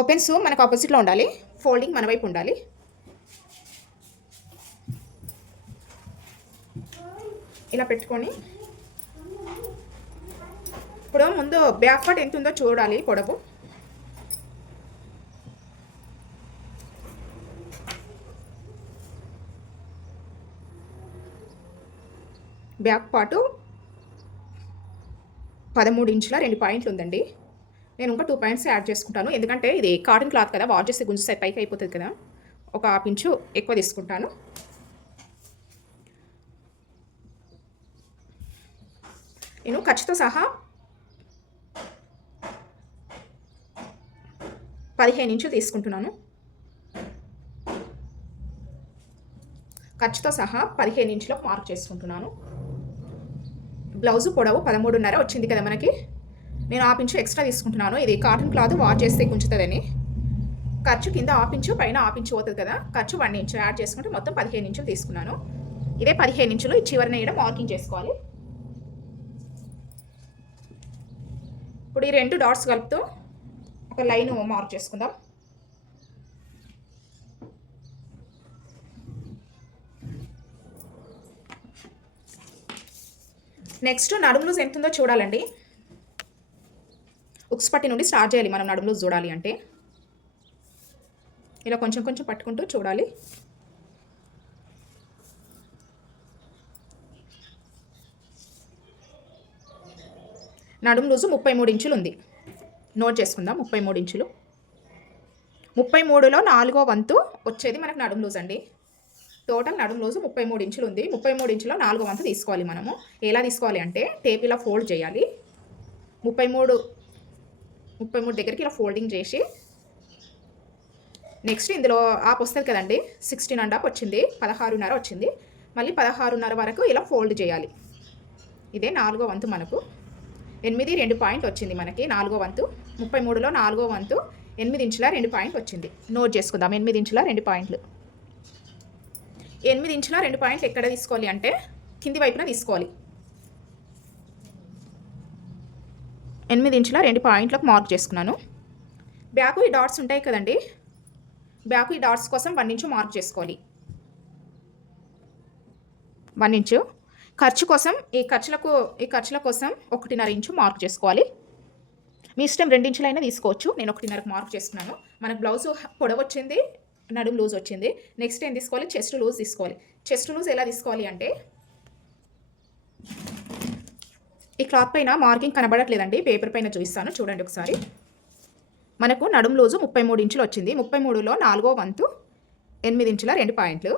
Opens మనకు ఆపోజిట్లో ఉండాలి, ఫోల్డింగ్ మన వైపు ఉండాలి. ఇలా పెట్టుకొని ఇప్పుడు ముందు బ్యాక్ పార్ట్ ఎంత ఉందో చూడాలి. పొడవు బ్యాక్ పార్టు 13 ఇంచుల 2 పాయింట్లు ఉందండి. నేను ఇంకా 2 పాయింట్స్ యాడ్ చేసుకుంటాను, ఎందుకంటే ఇది కాటన్ క్లాత్ కదా, వాష్ చేస్తే గుంజు పైకి అయిపోతుంది కదా. ఒక ½ ఇంచు ఎక్కువ తీసుకుంటాను. నేను ఖర్చుతో సహా 15 ఇంచులు తీసుకుంటున్నాను. ఖర్చుతో సహా 15 ఇంచులకు మార్క్ చేసుకుంటున్నాను. బ్లౌజు పొడవు 13.5 వచ్చింది కదా మనకి. నేను ½ ఇంచు ఎక్స్ట్రా తీసుకుంటున్నాను, ఇది కాటన్ క్లాత్ వాష్ చేస్తే గుంజుతుందని. ఖర్చు కింద ½ ఇంచు, పైన ½ ఇంచు పోతుంది కదా, ఖర్చు 1 ఇంచు యాడ్ చేసుకుంటే మొత్తం 15 ఇంచులు తీసుకున్నాను. ఇదే 15 ఇంచులు ఈ చివరిన వేయడం మార్కింగ్ చేసుకోవాలి. ఇప్పుడు ఈ 2 డాట్స్ కలుపుతూ ఒక లైన్ మార్క్ చేసుకుందాం. నెక్స్ట్ నడుము లూజ్ ఎంత ఉందో చూడాలండి. ఉక్స్ పట్టి నుండి స్టార్ట్ చేయాలి మనం నడుము లూజ్ చూడాలి అంటే. ఇలా కొంచెం కొంచెం పట్టుకుంటూ చూడాలి. నడుము లూజు 33 ఇంచులు ఉంది, నోట్ చేసుకుందాం. 33 ఇంచులు. 33లో 4వ వంతు వచ్చేది మనకు నడుము లూజ్ అండి. టోటల్ నడుము లూజు 33 ఇంచులు ఉంది. 33 ఇంచులో 4వ వంతు తీసుకోవాలి మనము. ఎలా తీసుకోవాలి అంటే టేప్ ఇలా ఫోల్డ్ చేయాలి. 33 దగ్గరికి ఇలా ఫోల్డింగ్ చేసి, నెక్స్ట్ ఇందులో ఆప్ వస్తుంది కదండి, 16.5 వచ్చింది, 16.5 వచ్చింది. మళ్ళీ 16.5 వరకు ఇలా ఫోల్డ్ చేయాలి. ఇదే 4వ వంతు మనకు. 8 2 పాయింట్ వచ్చింది మనకి 4వ వంతు. 33లో 4వ వంతు 8 ఇంచుల 2 పాయింట్ వచ్చింది. నోట్ చేసుకుందాం. 8 ఇంచుల 2 పాయింట్లు. 8 ఇంచుల 2 పాయింట్లు ఎక్కడ తీసుకోవాలి అంటే కింది వైపున తీసుకోవాలి. 8 ఇంచుల 2 పాయింట్లకు మార్క్ చేసుకున్నాను. బ్యాక్ ఈ డాట్స్ ఉంటాయి కదండి, బ్యాక్ ఈ డాట్స్ కోసం 1 ఇంచు మార్క్ చేసుకోవాలి. 1 ఇంచు. ఖర్చు కోసం ఈ ఖర్చుల కోసం 1.5 ఇంచు మార్క్ చేసుకోవాలి. మీ ఇష్టం 2 ఇంచులైనా తీసుకోవచ్చు, నేను 1.5కు మార్క్ చేసుకున్నాను. మనకు బ్లౌజ్ పొడవు వచ్చింది, నడుము లూజ్ వచ్చింది. నెక్స్ట్ ఏం తీసుకోవాలి, చెస్ట్ లూజ్ తీసుకోవాలి. చెస్ట్ లూజ్ ఎలా తీసుకోవాలి అంటే ఈ క్లాత్ పైన మార్కింగ్ కనబడట్లేదండి, పేపర్ పైన చూపిస్తాను చూడండి ఒకసారి. మనకు నడుము లూజు 33 ఇంచులు వచ్చింది. 33లో 4వ వంతు 8 ఇంచుల 2 పాయింట్లు.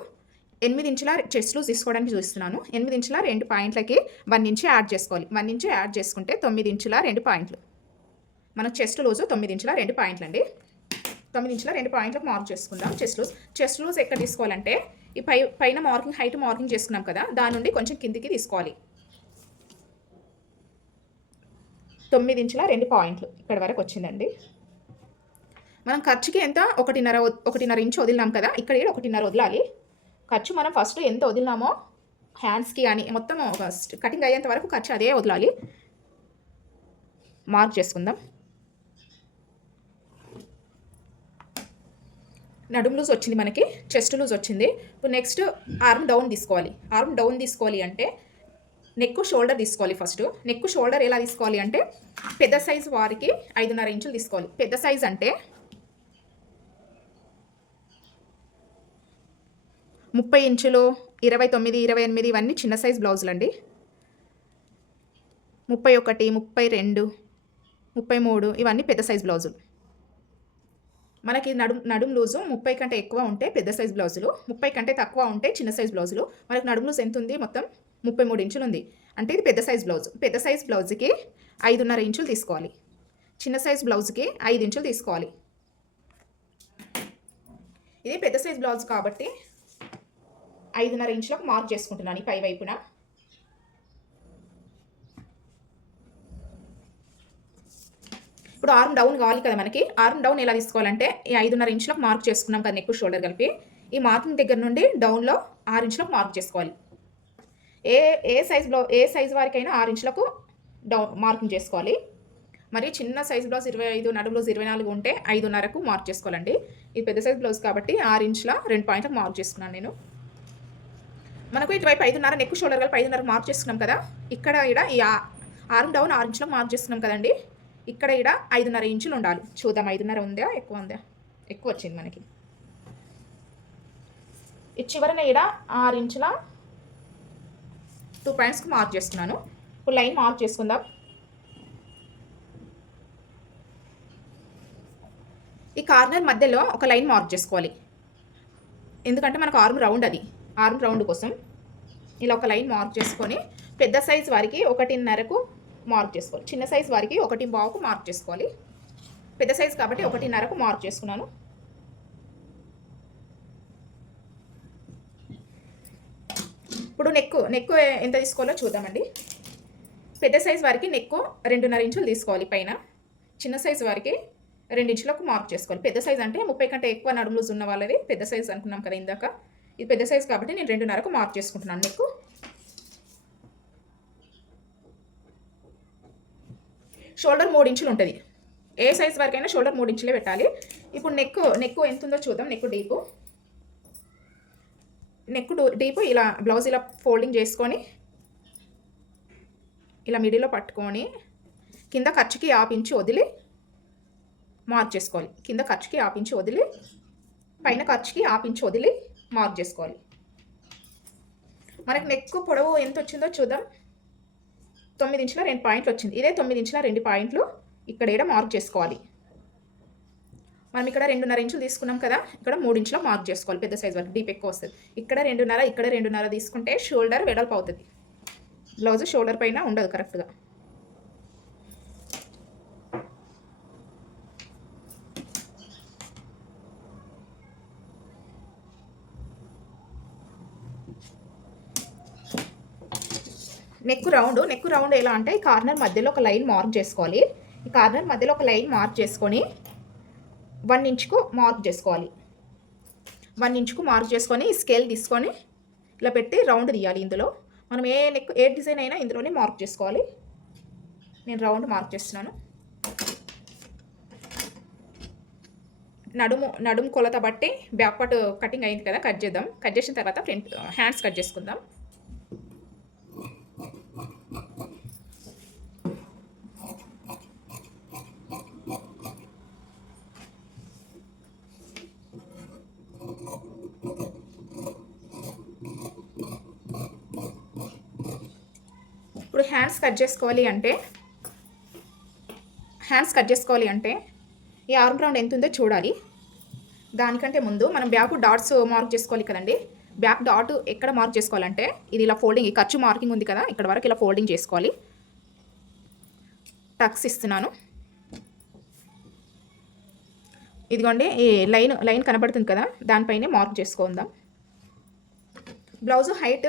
8 ఇంచుల చెస్ట్ లూజ్ తీసుకోవడానికి చూస్తున్నాను. 8 ఇంచుల 2 పాయింట్లకి 1 ఇంచు యాడ్ చేసుకోవాలి. 1 ఇంచు యాడ్ చేసుకుంటే 9 ఇంచుల 2 పాయింట్లు. మన చెస్ట్ లూజు 9 ఇంచుల 2 పాయింట్లు అండి. 9 ఇంచుల 2 పాయింట్లకు మార్క్ చేసుకుందాం. చెస్ట్ లూజ్ ఎక్కడ తీసుకోవాలంటే ఈ పైన మార్కింగ్ హైట్ మార్కింగ్ చేసుకున్నాం కదా, దాని నుండి కొంచెం కిందికి తీసుకోవాలి. 9 ఇంచుల 2 పాయింట్లు ఇక్కడ వరకు వచ్చిందండి. మనం ఖర్చుకి ఎంత 1.5 ఇంచు వదిలినాం కదా, ఇక్కడ 1.5 వదలాలి. ఖర్చు మనం ఫస్ట్ ఎంత వదిలినామో హ్యాండ్స్కి అని మొత్తం కటింగ్ అయ్యేంత వరకు ఖర్చు అదే వదలాలి. మార్క్ చేసుకుందాం. నడుము లూజ్ వచ్చింది మనకి, చెస్ట్ లూజ్ వచ్చింది. ఇప్పుడు నెక్స్ట్ ఆర్మ్ డౌన్ తీసుకోవాలి. ఆర్మ్ డౌన్ తీసుకోవాలి అంటే నెక్ షోల్డర్ తీసుకోవాలి. ఫస్ట్ నెక్ షోల్డర్ ఎలా తీసుకోవాలి అంటే పెద్ద సైజు వారికి 5.5 ఇంచులు తీసుకోవాలి. పెద్ద సైజ్ అంటే 30 ఇంచులు, 29, 28 ఇవన్నీ చిన్న సైజ్ బ్లౌజులు అండి. 31, 32, 33 ఇవన్నీ పెద్ద సైజ్ బ్లౌజులు. మనకి నడుము లూజు 30 కంటే ఎక్కువ ఉంటే పెద్ద సైజ్ బ్లౌజులు, 30 కంటే తక్కువ ఉంటే చిన్న సైజ్ బ్లౌజులు. మనకి నడుము లూజ్ ఎంత ఉంది, మొత్తం 33 ఇంచులు ఉంది. అంటే ఇది పెద్ద సైజ్ బ్లౌజ్. పెద్ద సైజ్ బ్లౌజ్కి 5.5 ఇంచులు తీసుకోవాలి. చిన్న సైజ్ బ్లౌజ్కి 5 ఇంచులు తీసుకోవాలి. ఇది పెద్ద సైజ్ బ్లౌజ్ కాబట్టి 5.5 ఇంచులకు మార్క్ చేసుకుంటున్నాను ఈ పై వైపున. ఇప్పుడు ఆర్మ్ డౌన్ కావాలి కదా మనకి. ఆర్మ్ డౌన్ ఎలా తీసుకోవాలంటే ఈ 5.5 ఇంచులకు మార్క్ చేసుకున్నాం కదా నెక్ షోల్డర్ కలిపి. ఈ మార్కింగ్ దగ్గర నుండి డౌన్లో 6 ఇంచులకు మార్క్ చేసుకోవాలి. ఏ సైజ్ వారికైనా 6 ఇంచులకు డౌన్ మార్కింగ్ చేసుకోవాలి. మరి చిన్న సైజ్ బ్లౌజ్ 25, నడు బ్లౌజ్ 24 ఉంటే 5:30కు మార్క్ చేసుకోవాలండి. ఇది పెద్ద సైజ్ బ్లౌజ్ కాబట్టి 6 ఇంచుల 2 పాయింట్లకు మార్క్ చేసుకున్నాను నేను. మనకు ఇటువైపు 5:30 నెక్ షోల్డర్ కలిపి 5:30 మార్క్ చేసుకున్నాం కదా. ఇక్కడ ఈ ఆర్మ్ డౌన్ 6 ఇంచులకు మార్క్ చేసుకున్నాం కదండి. ఇక్కడ 5:30 ఇంచులు ఉండాలి. చూద్దాం 5:30 ఉందా ఎక్కువ ఉందా? ఎక్కువ వచ్చింది మనకి. ఈ చివరన 6 ఇంచుల 2 పాయింట్స్కి మార్క్ చేసుకున్నాను. ఇప్పుడు లైన్ మార్క్ చేసుకుందాం. ఈ కార్నర్ మధ్యలో ఒక లైన్ మార్క్ చేసుకోవాలి. ఎందుకంటే మనకు ఆర్మ్ రౌండ్, అది ఆర్మ్ రౌండ్ కోసం ఇలా ఒక లైన్ మార్క్ చేసుకొని పెద్ద సైజ్ వారికి 1:30కు మార్క్ చేసుకోవాలి. చిన్న సైజ్ వారికి 1:15కు మార్క్ చేసుకోవాలి. పెద్ద సైజ్ కాబట్టి 1:30కు మార్క్ చేసుకున్నాను. ఇప్పుడు నెక్ ఎంత తీసుకోవాలో చూద్దామండి. పెద్ద సైజ్ వారికి నెక్ 2.5 ఇంచులు తీసుకోవాలి పైన. చిన్న సైజ్ వారికి 2 ఇంచులకు మార్క్ చేసుకోవాలి. పెద్ద సైజ్ అంటే 30 కంటే ఎక్కువ నడుము లూజ్ ఉన్న వాళ్ళది పెద్ద సైజ్ అనుకున్నాం కదా ఇందాక. ఇది పెద్ద సైజ్ కాబట్టి నేను 2.5కు మార్క్ చేసుకుంటున్నాను నెక్. షోల్డర్ 3 ఇంచులు ఉంటుంది. ఏ సైజ్ వరకైనా షోల్డర్ 3 ఇంచులే పెట్టాలి. ఇప్పుడు నెక్ ఎంత ఉందో చూద్దాం. నెక్ డీపు ఇలా బ్లౌజ్ ఇలా ఫోల్డింగ్ చేసుకొని ఇలా మిడిల్లో పట్టుకొని కింద ఖర్చుకి 1/2 ఇంచు వదిలి మార్క్ చేసుకోవాలి. కింద ఖర్చుకి 1/2 ఇంచు వదిలి పైన ఖర్చుకి 1/2 ఇంచు వదిలి మార్క్ చేసుకోవాలి. మనకి నెక్ పొడవు ఎంత వచ్చిందో చూద్దాం. 9 ఇంచుల 2 పాయింట్లు వచ్చింది. ఇదే 9 ఇంచుల 2 పాయింట్లు ఇక్కడ మార్క్ చేసుకోవాలి. మనం ఇక్కడ 2.5 ఇంచులు తీసుకున్నాం కదా, ఇక్కడ 3 ఇంచుల మార్క్ చేసుకోవాలి. పెద్ద సైజ్ వరకు డీప్ ఎక్కువ వస్తుంది. ఇక్కడ 2.5, ఇక్కడ 2.5 తీసుకుంటే షోల్డర్ వెడల్పు అవుతుంది. బ్లౌజ్ షోల్డర్ పైన ఉండదు కరెక్ట్గా. నెక్ రౌండ్ ఎలా అంటే ఈ కార్నర్ మధ్యలో ఒక లైన్ మార్క్ చేసుకోవాలి. ఈ కార్నర్ మధ్యలో ఒక లైన్ మార్క్ చేసుకొని 1 ఇంచుకు మార్క్ చేసుకోవాలి. 1 ఇంచుకు మార్క్ చేసుకొని స్కేల్ తీసుకొని ఇలా పెట్టి రౌండ్ తీయాలి. ఇందులో మనం ఏ డిజైన్ అయినా ఇందులోనే మార్క్ చేసుకోవాలి. నేను రౌండ్ మార్క్ చేస్తున్నాను. నడుము కొలత బట్టి బ్యాక్ పార్ట్ కటింగ్ అయింది కదా, కట్ చేద్దాం. కట్ చేసిన తర్వాత ఫ్రంట్ హ్యాండ్స్ కట్ చేసుకుందాం. ఇప్పుడు హ్యాండ్స్ కట్ చేసుకోవాలి అంటే ఈ ఆర్మ్ రౌండ్ ఎంత ఉందో చూడాలి. దానికంటే ముందు మనం బ్యాక్ డాట్స్ మార్క్ చేసుకోవాలి కదండి. బ్యాక్ డాట్ ఎక్కడ మార్క్ చేసుకోవాలంటే ఇది ఇలా ఫోల్డింగ్, ఈ ఖర్చు మార్కింగ్ ఉంది కదా, ఇక్కడ వరకు ఇలా ఫోల్డింగ్ చేసుకోవాలి. టక్స్ ఇస్తున్నాను. ఇదిగోండి ఈ లైన్ కనబడుతుంది కదా, దానిపైనే మార్క్ చేసుకుందాం. బ్లౌజ్ హైట్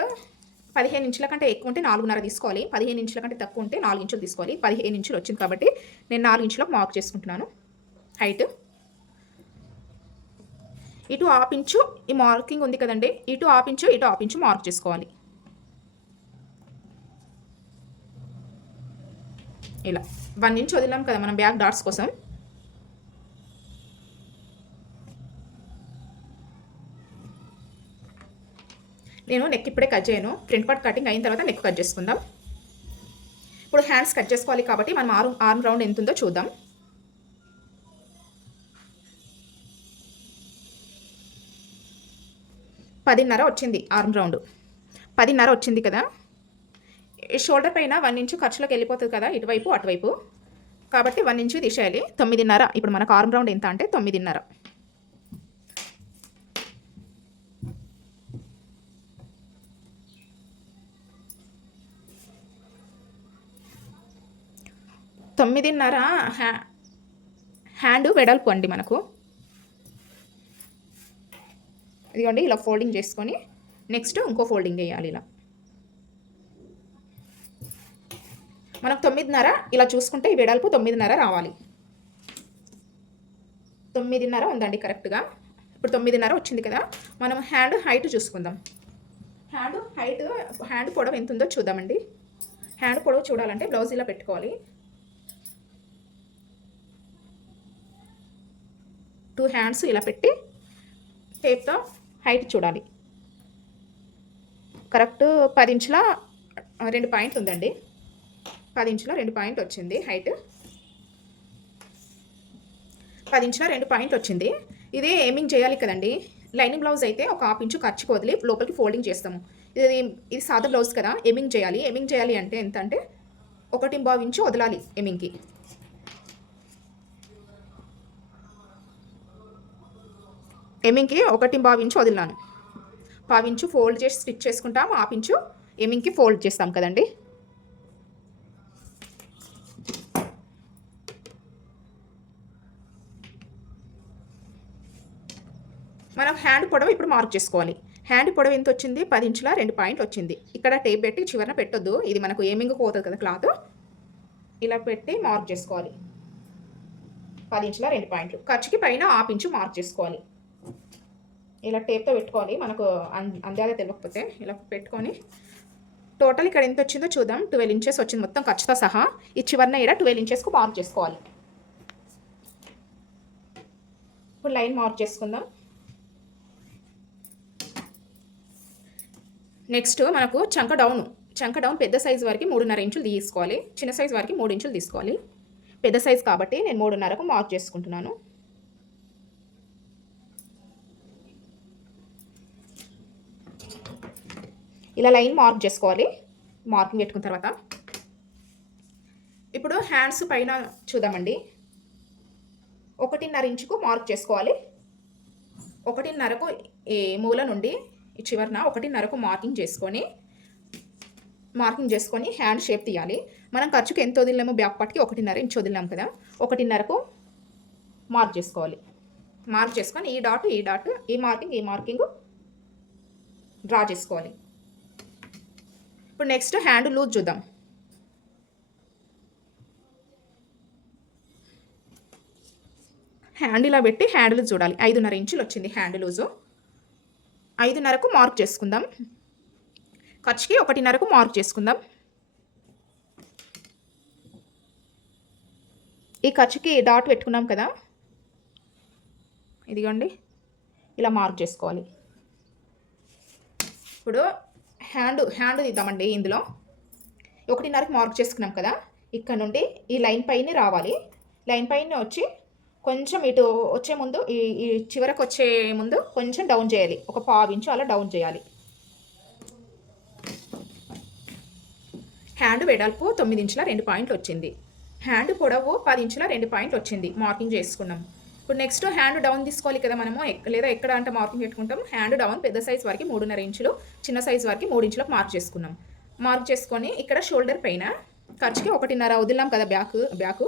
15 ఇంచుల కంటే ఎక్కువ ఉంటే 4.5 తీసుకోవాలి. 15 ఇంచుల కంటే తక్కువ ఉంటే 4 ఇంచులు తీసుకోవాలి. 15 ఇంచులు వచ్చింది కాబట్టి నేను 4 ఇంచులకు మార్క్ చేసుకుంటున్నాను హైట్. ఇటు 1/2 ఇంచు ఈ మార్కింగ్ ఉంది కదండి, ఇటు 1/2 ఇంచు ఇటు 1/2 ఇంచు మార్క్ చేసుకోవాలి. ఇలా 1 ఇంచు వదిలాం కదా మనం బ్యాక్ డాట్స్ కోసం. నేను నెక్ ఇప్పుడే కట్ చేయను. ఫ్రంట్ పార్ట్ కటింగ్ అయిన తర్వాత నెక్ కట్ చేసుకుందాం. ఇప్పుడు హ్యాండ్స్ కట్ చేసుకోవాలి కాబట్టి మనం ఆర్మ్ రౌండ్ ఎంత ఉందో చూద్దాం. 10.5 వచ్చింది ఆర్మ్ రౌండ్. 10.5 వచ్చింది కదా. షోల్డర్ పైన 1 ఇంచు ఖర్చులోకి వెళ్ళిపోతుంది కదా, ఇటువైపు అటువైపు, కాబట్టి 1 ఇంచు తీసేయాలి. 9.5. ఇప్పుడు మనకు ఆర్మ్ రౌండ్ ఎంత అంటే 9.5. హ్యాండ్ వెడల్పు అండి మనకు. ఇదిగోండి ఇలా ఫోల్డింగ్ చేసుకొని నెక్స్ట్ ఇంకో ఫోల్డింగ్ వేయాలి. ఇలా మనకు 9.5 ఇలా చూసుకుంటే ఈ వెడల్పు 9.5 రావాలి. 9.5 ఉందండి కరెక్ట్గా. ఇప్పుడు 9.5 వచ్చింది కదా. మనం హ్యాండ్ హైట్ చూసుకుందాం. హ్యాండ్ పొడవు ఎంత ఉందో చూద్దామండి. హ్యాండ్ పొడవు చూడాలంటే బ్లౌజ్ ఇలా పెట్టుకోవాలి. 2 హ్యాండ్స్ ఇలా పెట్టి టేప్తో హైట్ చూడాలి. కరెక్ట్ 10 ఇంచుల 2 పాయింట్లు ఉందండి. 10 ఇంచుల 2 పాయింట్ వచ్చింది హైట్. 10 ఇంచుల 2 పాయింట్ వచ్చింది. ఇదే ఏమింగ్ చేయాలి కదండి. లైనింగ్ బ్లౌజ్ అయితే ఒక హాఫ్ ఇంచు ఖర్చుకు వదిలి లోపలికి ఫోల్డింగ్ చేస్తాము. ఇది సాదా బ్లౌజ్ కదా, ఏమింగ్ చేయాలి. ఏమింగ్ చేయాలి అంటే ఎంత అంటే 1.5 ఇంచు వదలాలి ఏమింగ్కి. ఏమింగ్కి 1.5 ఇంచు వదిలినాను. 1/2 ఇంచు ఫోల్డ్ చేసి స్టిచ్ చేసుకుంటాం. 1/2 ఇంచు ఏమింగ్కి ఫోల్డ్ చేస్తాం కదండి. మనం హ్యాండ్ పొడవు ఇప్పుడు మార్క్ చేసుకోవాలి. హ్యాండ్ పొడవు ఎంత వచ్చింది? 10 ఇంచుల 2 పాయింట్లు వచ్చింది. ఇక్కడ టేప్ పెట్టి చివరన పెట్టొద్దు, ఇది మనకు ఏమింగ్ పోతుంది కదా క్లాత్. ఇలా పెట్టి మార్క్ చేసుకోవాలి. 10 ఇంచుల 2 పాయింట్లు. ఖర్చుకి పైన 1/2 ఇంచు మార్క్ చేసుకోవాలి. ఇలా టేప్తో పెట్టుకోవాలి. మనకు అందాగా తెలియకపోతే ఇలా పెట్టుకొని టోటల్ ఇక్కడ ఎంత వచ్చిందో చూద్దాం. 12 ఇంచెస్ వచ్చింది మొత్తం ఖర్చుతో సహా. ఈ చివరన ఇక్కడ 12 ఇంచెస్కు మార్క్ చేసుకోవాలి. ఇప్పుడు లైన్ మార్క్ చేసుకుందాం. నెక్స్ట్ మనకు చంక డౌన్ పెద్ద సైజు వరకు 3.5 ఇంచులు తీసుకోవాలి. చిన్న సైజు వరకు 3 ఇంచులు తీసుకోవాలి. పెద్ద సైజు కాబట్టి నేను 3.5కు మార్క్ చేసుకుంటున్నాను. ఇలా లైన్ మార్క్ చేసుకోవాలి. మార్కింగ్ పెట్టుకున్న తర్వాత ఇప్పుడు హ్యాండ్స్ పైన చూద్దామండి. 1.5 ఇంచుకు మార్క్ చేసుకోవాలి. 1.5కు ఈ మూల నుండి ఈ చివరన 1.5కు మార్కింగ్ చేసుకొని హ్యాండ్ షేప్ తీయాలి. మనం ఖర్చుకి ఎంత వదిలినామో బ్యాక్ పార్ట్కి 1.5 ఇంచు వదిలినాం కదా, 1.5కు మార్క్ చేసుకోవాలి. మార్క్ చేసుకొని ఈ డాట్ ఈ మార్కింగ్ డ్రా చేసుకోవాలి. ఇప్పుడు నెక్స్ట్ హ్యాండ్ లూజ్ చూద్దాం. హ్యాండ్ ఇలా పెట్టి హ్యాండ్ లూజ్ చూడాలి. 5.5 ఇంచులు వచ్చింది హ్యాండ్ లూజు. 5.5కు మార్క్ చేసుకుందాం. ఖర్చుకి 1.5కు మార్క్ చేసుకుందాం. ఈ ఖర్చుకి డాట్ పెట్టుకున్నాం కదా, ఇదిగోండి ఇలా మార్క్ చేసుకోవాలి. ఇప్పుడు హ్యాండ్ తీద్దామండి. ఇందులో 1.5కి మార్క్ చేసుకున్నాం కదా, ఇక్కడ నుండి ఈ లైన్ పైన రావాలి. లైన్ పైన వచ్చి కొంచెం ఇటు వచ్చే ముందు ఈ చివరకు వచ్చే ముందు కొంచెం డౌన్ చేయాలి. ఒక 1/2 ఇంచు అలా డౌన్ చేయాలి. హ్యాండ్ వెడల్పు 9 ఇంచుల 2 పాయింట్లు వచ్చింది. హ్యాండ్ పొడవు 10 ఇంచుల 2 పాయింట్లు వచ్చింది. మార్కింగ్ చేసుకున్నాం. ఇప్పుడు నెక్స్ట్ హ్యాండ్ డౌన్ తీసుకోవాలి కదా మనము, లేదా ఎక్కడ అంటే మార్కింగ్ పెట్టుకుంటాం. హ్యాండ్ డౌన్ పెద్ద సైజ్ వరకు 3.5 ఇంచులు, చిన్న సైజ్ వరకు 3 ఇంచులకు మార్క్ చేసుకున్నాం. మార్క్ చేసుకొని ఇక్కడ షోల్డర్ పైన ఖర్చుకి 1.5 వదిలాం కదా బ్యాక్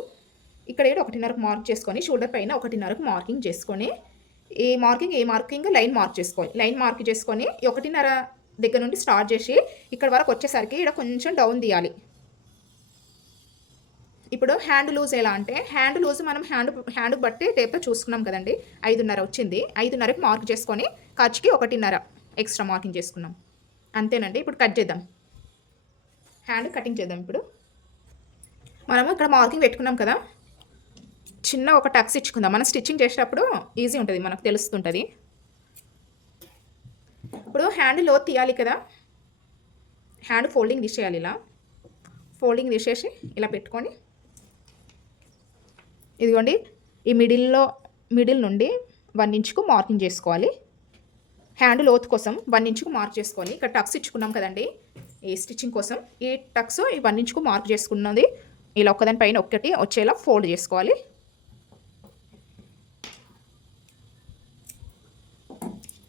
ఇక్కడ 1.5కు మార్క్ చేసుకొని షోల్డర్ పైన 1.5కు మార్కింగ్ చేసుకొని ఈ మార్కింగ్ లైన్ మార్క్ చేసుకోవాలి. లైన్ మార్క్ చేసుకొని 1.5 దగ్గర నుండి స్టార్ట్ చేసి ఇక్కడ వరకు వచ్చేసరికి ఇక్కడ కొంచెం డౌన్ తీయాలి. ఇప్పుడు హ్యాండ్ లూజ్ ఎలా అంటే, హ్యాండ్ లూజ్ మనం హ్యాండ్ బట్టి టేప్తో చూసుకున్నాం కదండి. 5.5 వచ్చింది. 5.5కి మార్క్ చేసుకొని ఖర్చుకి 1.5 ఎక్స్ట్రా మార్కింగ్ చేసుకున్నాం. అంతేనండి. ఇప్పుడు కట్ చేద్దాం. హ్యాండ్ కటింగ్ చేద్దాం. ఇప్పుడు మనము ఇక్కడ మార్కింగ్ పెట్టుకున్నాం కదా, చిన్న ఒక టక్స్ ఇచ్చుకుందాం. మనం స్టిచ్చింగ్ చేసేటప్పుడు ఈజీ ఉంటుంది, మనకు తెలుస్తుంటుంది. ఇప్పుడు హ్యాండ్ లో తీయాలి కదా, హ్యాండ్ ఫోల్డింగ్ తీసేయాలి. ఇలా ఫోల్డింగ్ తీసేసి ఇలా పెట్టుకొని ఇదిగోండి ఈ మిడిల్ నుండి 1 ఇంచుకు మార్కింగ్ చేసుకోవాలి. హ్యాండ్ లోతు కోసం 1 ఇంచుకు మార్క్ చేసుకోవాలి. ఇక్కడ టక్స్ ఇచ్చుకున్నాం కదండి ఈ స్టిచ్చింగ్ కోసం. ఈ టక్స్ ఈ 1 ఇంచుకు మార్క్ చేసుకున్నది ఇలా ఒక్కదానిపైన ఒక్కటి వచ్చేలా ఫోల్డ్ చేసుకోవాలి.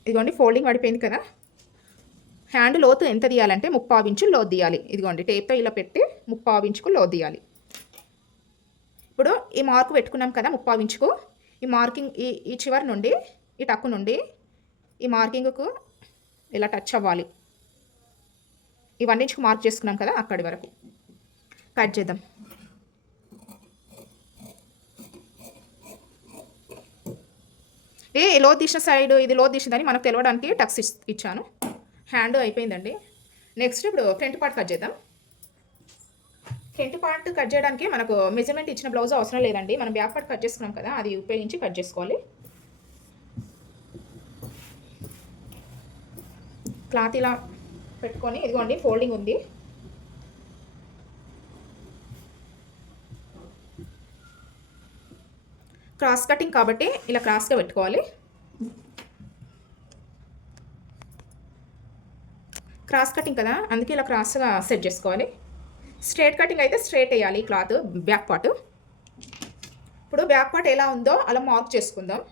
ఇదిగోండి ఫోల్డింగ్ పడిపోయింది కదా. హ్యాండ్ లోతు ఎంత తీయాలంటే 3/4 ఇంచులు లోతు తీయాలి. ఇదిగోండి టేప్తో ఇలా పెట్టి 3/4 ఇంచుకు లోతు తీయాలి. ఇప్పుడు ఈ మార్క్ పెట్టుకున్నాం కదా 3/4 ఇంచుకు, ఈ మార్కింగ్ ఈ చివరి నుండి ఈ టక్కు నుండి ఈ మార్కింగ్కు ఇలా టచ్ అవ్వాలి. ఈ 1 ఇంచుకు మార్క్ చేసుకున్నాం కదా, అక్కడి వరకు కట్ చేద్దాం. లో తీసిన సైడ్ ఇది లో తీసిందని మనకు తెలవడానికి టక్స్ ఇచ్చాను. హ్యాండ్ అయిపోయిందండి. నెక్స్ట్ ఇప్పుడు ఫ్రంట్ పార్ట్ కట్ చేద్దాం. ఫ్రంట్ పార్ట్ కట్ చేయడానికి మనకు మెజర్మెంట్ ఇచ్చిన బ్లౌజ్ అవసరం లేదండి. మనం బ్యాక్ పార్ట్ కట్ చేసుకున్నాం కదా, అది ఉపయోగించి కట్ చేసుకోవాలి. క్లాత్ ఇలా పెట్టుకొని ఇదిగోండి ఫోల్డింగ్ ఉంది. క్రాస్ కటింగ్ కాబట్టి ఇలా క్రాస్గా పెట్టుకోవాలి. క్రాస్ కటింగ్ కదా, అందుకే ఇలా క్రాస్గా సెట్ చేసుకోవాలి. స్ట్రైట్ కటింగ్ అయితే స్ట్రైట్ వేయాలి క్లాత్ బ్యాక్ పార్ట్. ఇప్పుడు బ్యాక్ పార్ట్ ఎలా ఉందో అలా మార్క్ చేసుకుందాం.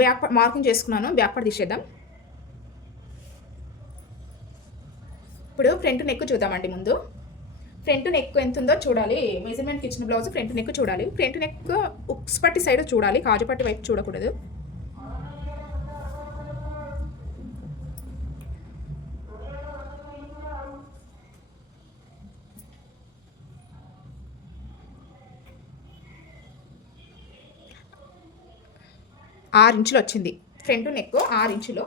బ్యాక్ పార్ట్ మార్కింగ్ చేసుకున్నాను, బ్యాక్ పార్ట్ తీసేద్దాం. ఇప్పుడు ఫ్రంట్ నెక్ చూద్దామండి. ముందు ఫ్రంట్ నెక్ ఎంత ఉందో చూడాలి. మెజర్మెంట్కి ఇచ్చిన బ్లౌజ్ ఫ్రంట్ నెక్ చూడాలి. ఫ్రంట్ నెక్ ఉక్స్ పట్టి సైడ్ చూడాలి, కాజు పట్టి వైపు చూడకూడదు. ఆరు ఇంచులు వచ్చింది ఫ్రంట్ నెక్, 6 ఇంచులు.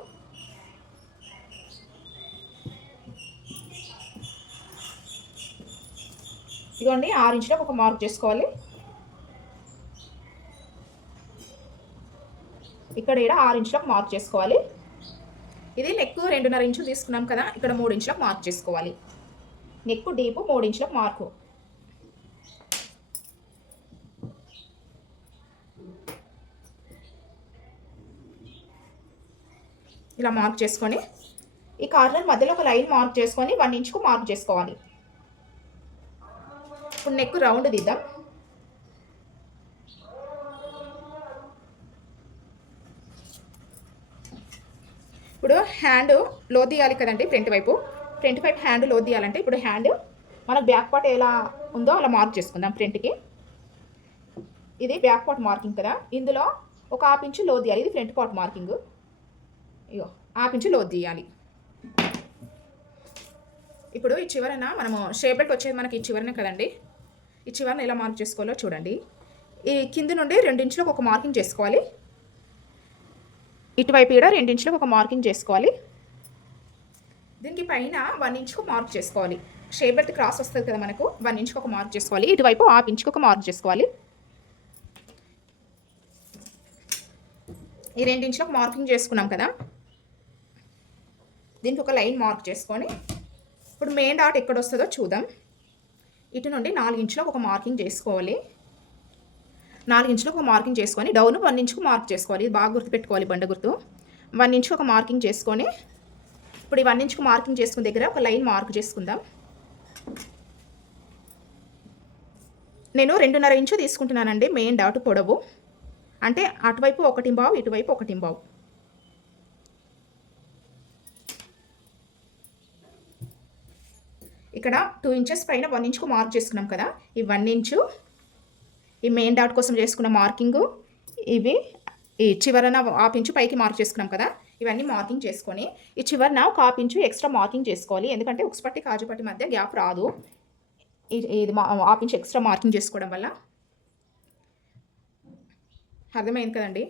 ఇదిగోండి 6 ఇంచులకు ఒక మార్క్ చేసుకోవాలి. ఇక్కడ 6 ఇంచులకు మార్క్ చేసుకోవాలి. ఇది నెక్ 2.5 ఇంచులు తీసుకున్నాం కదా, ఇక్కడ 3 ఇంచులకు మార్క్ చేసుకోవాలి. నెక్ డీపు 3 ఇంచులకు మార్కు. ఇలా మార్క్ చేసుకొని ఈ కార్నర్ మధ్యలో ఒక లైన్ మార్క్ చేసుకొని 1 ఇంచుకు మార్క్ చేసుకోవాలి. ఇప్పుడు నెక్ రౌండ్ దిద్దాం. ఇప్పుడు హ్యాండ్ లో తీయాలి కదండి, ఫ్రంట్ వైపు హ్యాండ్ లో తీయాలంటే ఇప్పుడు హ్యాండ్ మనకు బ్యాక్ పార్ట్ ఎలా ఉందో అలా మార్క్ చేసుకుందాం. ఫ్రంట్కి ఇది బ్యాక్ పార్ట్ మార్కింగ్ కదా, ఇందులో ఒక 1/2 ఇంచు లో తీయాలి. ఇది ఫ్రంట్ పార్ట్ మార్కింగ్. ఇగో 1/2 ఇంచు లో తీయాలి. ఇప్పుడు ఈ చివరన మనము షేప్ బెల్ట్ వచ్చేది మనకి ఈ చివరనే కదండి, ఈ చివరన ఎలా మార్క్ చేసుకోవాలో చూడండి. ఈ కింద నుండి 2 ఇంచులకు ఒక మార్కింగ్ చేసుకోవాలి. ఇటువైపు కూడా 2 ఇంచులకు ఒక మార్కింగ్ చేసుకోవాలి. దీనికి పైన 1 ఇంచుకు మార్క్ చేసుకోవాలి. షేప్ బెల్ట్ క్రాస్ వస్తుంది కదా మనకు, 1 ఇంచుకు ఒక మార్క్ చేసుకోవాలి. ఇటువైపు 1/2 ఇంచుకు ఒక మార్క్ చేసుకోవాలి. ఈ 2 ఇంచులకు మార్కింగ్ చేసుకున్నాం కదా, దీనికి ఒక లైన్ మార్క్ చేసుకొని ఇప్పుడు మెయిన్ డాట్ ఎక్కడ వస్తుందో చూద్దాం. ఇటు నుండి 4 ఇంచులకు ఒక మార్కింగ్ చేసుకోవాలి. 4 ఇంచులకు ఒక మార్కింగ్ చేసుకొని డౌన్ 1 ఇంచుకు మార్క్ చేసుకోవాలి. ఇది బాగా గుర్తుపెట్టుకోవాలి, బండ గుర్తు. 1 ఇంచుకు ఒక మార్కింగ్ చేసుకొని ఇప్పుడు ఈ 1 ఇంచుకు మార్కింగ్ చేసుకున్న దగ్గర ఒక లైన్ మార్క్ చేసుకుందాం. నేను 2.5 ఇంచు తీసుకుంటున్నానండి మెయిన్ డాట్ పొడవు. అంటే అటువైపు 1.5, ఇటువైపు 1.5. ఇక్కడ 2 ఇంచెస్ పైన 1 ఇంచుకు మార్క్ చేసుకున్నాం కదా, ఈ 1 ఇంచు ఈ మెయిన్ డాట్ కోసం చేసుకున్న మార్కింగు, ఇవి ఈ చివరన 1/2 ఇంచు పైకి మార్క్ చేసుకున్నాం కదా, ఇవన్నీ మార్కింగ్ చేసుకొని ఈ చివరన ఒక 1/2 ఇంచు ఎక్స్ట్రా మార్కింగ్ చేసుకోవాలి. ఎందుకంటే ఉక్స్ పట్టి కాజు పట్టి మధ్య గ్యాప్ రాదు. ఇది 1/2 ఇంచు ఎక్స్ట్రా మార్కింగ్ చేసుకోవడం వల్ల. అర్థమైంది కదండి.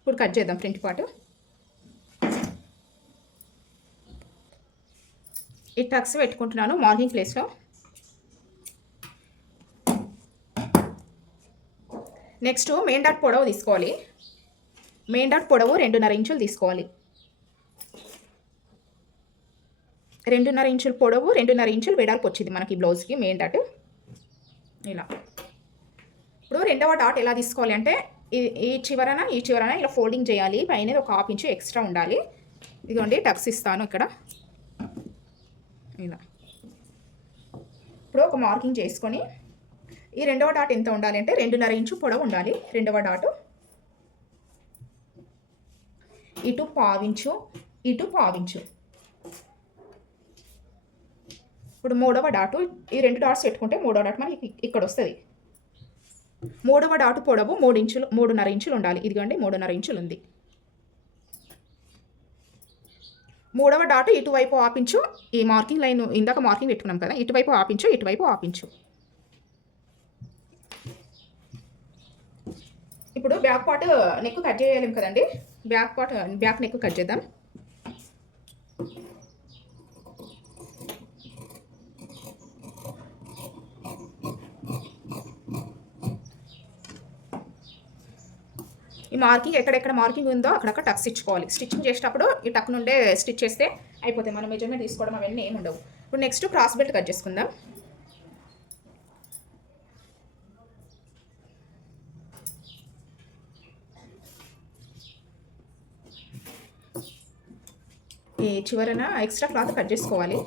ఇప్పుడు కట్ చేద్దాం ఫ్రంట్ పార్ట్. ఈ టక్స్ పెట్టుకుంటున్నాను మార్కింగ్ ప్లేస్లో. నెక్స్ట్ మెయిన్ డాట్ పొడవు తీసుకోవాలి. మెయిన్ డాట్ పొడవు 2.5 ఇంచులు తీసుకోవాలి. 2.5 ఇంచుల పొడవు, 2.5 ఇంచులు వెడల్పు వచ్చింది మనకి బ్లౌజ్కి మెయిన్ డాట్. ఇలా ఇప్పుడు రెండవ డాట్ ఎలా తీసుకోవాలి అంటే ఈ చివరన ఇలా ఫోల్డింగ్ చేయాలి. పైన ఒక 1/2 ఇంచు ఎక్స్ట్రా ఉండాలి. ఇదిగోండి టక్స్ ఇస్తాను ఇక్కడ. ఇలా ఇప్పుడు ఒక మార్కింగ్ చేసుకొని ఈ రెండవ డాట్ ఎంత ఉండాలి అంటే 2.5 ఇంచు పొడవు ఉండాలి. రెండవ డాట్ ఇటు 1/2 ఇంచు, ఇటు 1/2 ఇంచు. ఇప్పుడు మూడవ డాటు ఈ 2 డాట్స్ పెట్టుకుంటే మూడవ డాట్ మనకి ఇక్కడ వస్తుంది. మూడవ డాటు పొడవు 3.5 ఇంచులు ఉండాలి. ఇదిగోండి 3.5 ఇంచులు ఉంది. మూడవ డాట్ ఇటువైపు 1/2 ఇంచు, ఈ మార్కింగ్ లైన్ ఇందాక మార్కింగ్ పెట్టుకున్నాం కదా, ఇటువైపు 1/2 ఇంచు, ఇటువైపు 1/2 ఇంచు. ఇప్పుడు బ్యాక్ పార్ట్ నెక్ కట్ చేయాలి కదండి, బ్యాక్ నెక్ కట్ చేద్దాం. ఈ మార్కింగ్ ఎక్కడెక్కడ మార్కింగ్ ఉందో అక్కడక్కడ టక్స్ ఇచ్చుకోవాలి. స్టిచ్చింగ్ చేసేటప్పుడు ఈ టక్ నుండే స్టిచ్ చేస్తే అయిపోతాయి. మనం మెజర్మెంట్ తీసుకోవడం అవన్నీ ఏమి ఉండవు. ఇప్పుడు నెక్స్ట్ క్రాస్ బెల్ట్ కట్ చేసుకుందాం. ఈ చివరన ఎక్స్ట్రా క్లాత్ కట్ చేసుకోవాలి.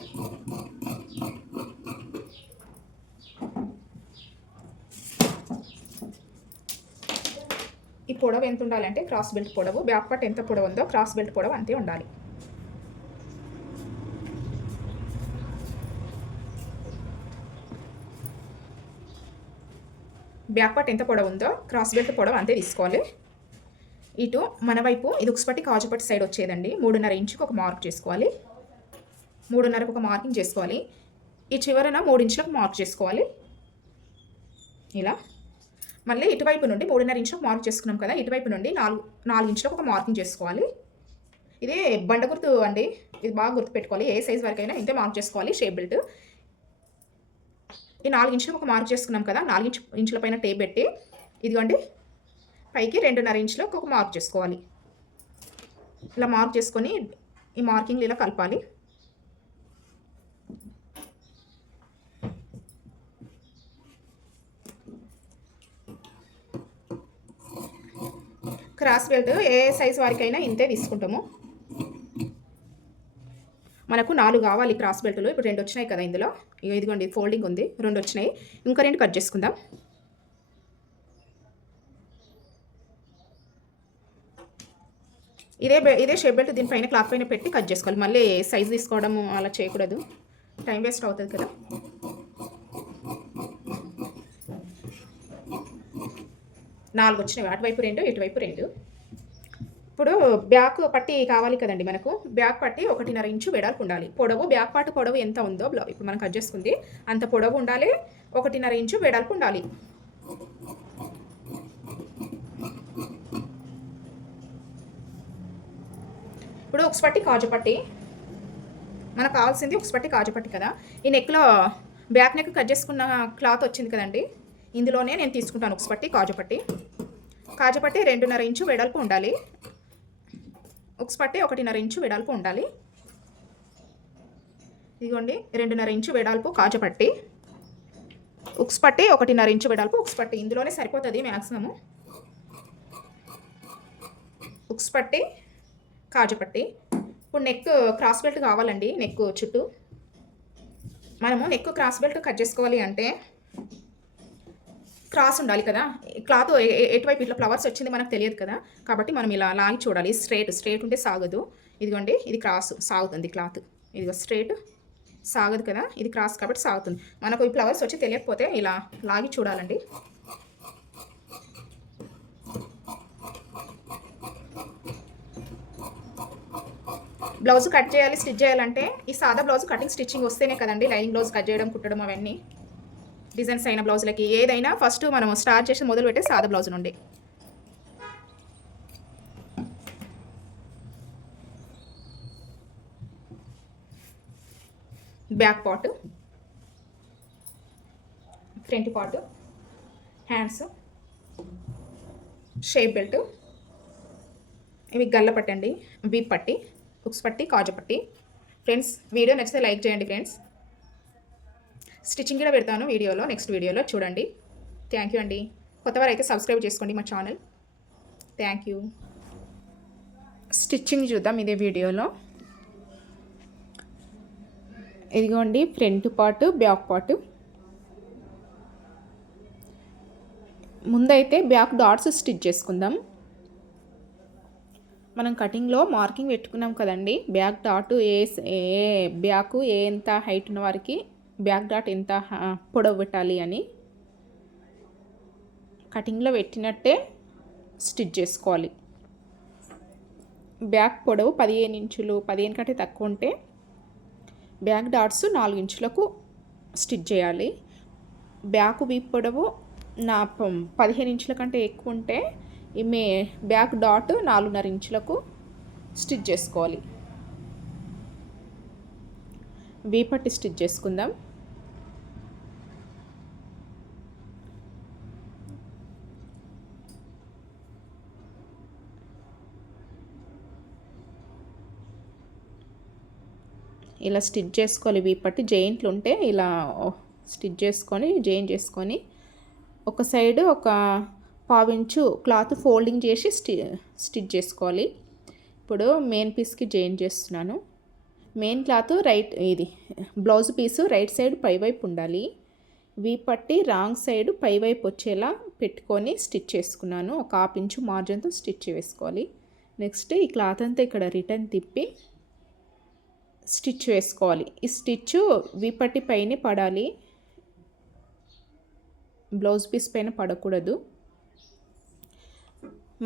ఈ పొడవు ఎంత ఉండాలంటే క్రాస్ బెల్ట్ పొడవు, బ్యాక్ పార్ట్ ఎంత పొడవు ఉందో క్రాస్ బెల్ట్ పొడవు అంతే ఉండాలి. బ్యాక్ పార్ట్ ఎంత పొడవు ఉందో క్రాస్ బెల్ట్ పొడవు అంతే తీసుకోవాలి. ఇటు మన వైపు ఇది ఉక్స్పట్టి కాజుపట్టి సైడ్ వచ్చేదండి. 3.5 ఇంచుకి ఒక మార్క్ చేసుకోవాలి. 3.5కు ఒక మార్కింగ్ చేసుకోవాలి. ఈ చివరన 3 ఇంచులకు మార్క్ చేసుకోవాలి. ఇలా మళ్ళీ ఇటువైపు నుండి 3.5 ఇంచులకు మార్క్ చేసుకున్నాం కదా, ఇటువైపు నుండి 4 ఇంచులకు ఒక మార్కింగ్ చేసుకోవాలి. ఇది బండ గుర్తు అండి, ఇది బాగా గుర్తుపెట్టుకోవాలి. ఏ సైజ్ వరకైనా ఇంతే మార్క్ చేసుకోవాలి. షేప్ బెల్ట్ ఈ 4 ఇంచులకు ఒక మార్క్ చేసుకున్నాం కదా, 4 ఇంచుల పైన టేప్ పెట్టి ఇదిగోండి పైకి 2.5 ఇంచులకు ఒక మార్క్ చేసుకోవాలి. ఇలా మార్క్ చేసుకొని ఈ మార్కింగ్ ఇలా కలపాలి. క్రాస్ బెల్ట్ ఏ సైజ్ వారికైనా ఇంతే తీసుకుంటాము. మనకు 4 కావాలి క్రాస్ బెల్ట్లు. ఇప్పుడు 2 వచ్చినాయి కదా ఇందులో, ఇదిగోండి ఫోల్డింగ్ ఉంది, 2 వచ్చినాయి. ఇంకా 2 కట్ చేసుకుందాం. ఇదే షేప్ బెల్ట్ దీనిపైన క్లాత్ పైన పెట్టి కట్ చేసుకోవాలి. మళ్ళీ సైజ్ తీసుకోవడం అలా చేయకూడదు, టైం వేస్ట్ అవుతుంది కదా. నాలుగు వచ్చినాయి, అటువైపు 2 ఇటువైపు 2. ఇప్పుడు బ్యాక్ పట్టి కావాలి కదండి మనకు. బ్యాక్ పట్టి 1.5 ఇంచు వెడల్పు ఉండాలి. పొడవు బ్యాక్ పార్ట్ పొడవు ఎంత ఉందో ఇప్పుడు మనం కట్ చేసుకుంది అంత పొడవు ఉండాలి. 1.5 ఇంచు వెడల్పు ఉండాలి. ఇప్పుడు ఉక్స్పట్టి కాజుపట్టి మనకు కావాల్సింది, ఉక్స్పట్టి కాజుపట్టి కదా. ఈ నెక్లో బ్యాక్ నెక్ కట్ చేసుకున్న క్లాత్ వచ్చింది కదండి, ఇందులోనే నేను తీసుకుంటాను ఉక్స్పట్టి కాజుపట్టి. 2.5 ఇంచు వెడల్పు ఉండాలి. ఉక్స్పట్టి 1.5 ఇంచు వెడల్పు ఉండాలి. ఇదిగోండి 2.5 ఇంచు వెడల్పు కాజుపట్టి, ఉక్స్పట్టి 1.5 ఇంచు వెడల్పు ఉక్స్పట్టి. ఇందులోనే సరిపోతుంది మ్యాక్సిమము. ఉక్స్పట్టి కాజుపట్టి. ఇప్పుడు నెక్ క్రాస్ బెల్ట్ కావాలండి. నెక్ చుట్టూ మనము నెక్ క్రాస్ బెల్ట్ కట్ చేసుకోవాలి అంటే క్రాస్ ఉండాలి కదా. క్లాత్ ఎటువైపు ఇట్లా ఫ్లవర్స్ వచ్చింది మనకు తెలియదు కదా, కాబట్టి మనం ఇలా లాగి చూడాలి. స్ట్రేట్ ఉంటే సాగదు. ఇదిగోండి ఇది క్రాస్ సాగుతుంది క్లాత్, ఇదిగో స్ట్రేట్ సాగదు కదా, ఇది క్రాస్ కాబట్టి సాగుతుంది. మనకు ఈ ఫ్లవర్స్ వచ్చి తెలియకపోతే ఇలా లాగి చూడాలండి. బ్లౌజ్ కట్ చేయాలి, స్టిచ్ చేయాలంటే ఈ సాదా బ్లౌజ్ కటింగ్ స్టిచ్చింగ్ వస్తేనే కదండి లైనింగ్ బ్లౌజ్ కట్ చేయడం, కుట్టడం అవన్నీ. డిజైన్స్ అయిన బ్లౌజులకి ఏదైనా ఫస్ట్ మనం స్టార్ట్ చేసి మొదలు పెట్టే సాదా బ్లౌజ్ నుండి. Back part, front part, hands, shape belt, ఇవి గల్ల పట్టండి, వీప్ పట్టి, ఉక్స్ పట్టి, కాజు పట్టి. ఫ్రెండ్స్ వీడియో నచ్చితే లైక్ చేయండి ఫ్రెండ్స్. స్టిచ్చింగ్ కూడా పెడతాను వీడియోలో, నెక్స్ట్ వీడియోలో చూడండి. థ్యాంక్ యూ అండి. కొత్తవారు అయితే సబ్స్క్రైబ్ చేసుకోండి మా ఛానల్. Thank you. స్టిచ్చింగ్ చూద్దాం ఇదే వీడియోలో. ఇదిగోండి ఫ్రంట్ పార్ట్, బ్యాక్ పార్ట్. ముందైతే బ్యాక్ డాట్స్ స్టిచ్ చేసుకుందాం. మనం కటింగ్లో మార్కింగ్ పెట్టుకున్నాం కదండి, బ్యాక్ డాట్ బ్యాక్ ఎంత హైట్ ఉన్న వారికి బ్యాక్ డాట్ ఎంత పొడవు పెట్టాలి అని కటింగ్లో పెట్టినట్టే స్టిచ్ చేసుకోవాలి. బ్యాక్ పొడవు 15 ఇంచులు, 15 కంటే తక్కువ ఉంటే బ్యాక్ డాట్స్ 4 ఇంచులకు స్టిచ్ చేయాలి. బ్యాక్ వీప్ పొడవు 15 ఇంచుల కంటే ఎక్కువ ఉంటే బ్యాక్ డాట్ 4.5 ఇంచులకు స్టిచ్ చేసుకోవాలి. వీప్ పట్టి స్టిచ్ చేసుకుందాం. ఇలా స్టిచ్ చేసుకోవాలి. వీపట్టి జాయింట్లు ఉంటే ఇలా స్టిచ్ చేసుకొని జాయిన్ చేసుకొని ఒక సైడ్ ఒక పావించు క్లాత్ ఫోల్డింగ్ చేసి స్టిచ్ చేసుకోవాలి. ఇప్పుడు మెయిన్ పీస్కి జాయిన్ చేస్తున్నాను. మెయిన్ క్లాత్ రైట్, ఇది బ్లౌజ్ పీసు రైట్ సైడ్ పైవైపు ఉండాలి. వీపట్టి రాంగ్ సైడ్ పైవైపు వచ్చేలా పెట్టుకొని స్టిచ్ చేసుకున్నాను. ఒక ½ ఇంచు మార్జిన్తో స్టిచ్ వేసుకోవాలి. నెక్స్ట్ ఈ క్లాత్ అంతా ఇక్కడ రిటర్న్ తిప్పి స్టిచ్ వేసుకోవాలి. ఈ స్టిచ్ వీపట్టి పైన పడాలి, బ్లౌజ్ పీస్ పైన పడకూడదు.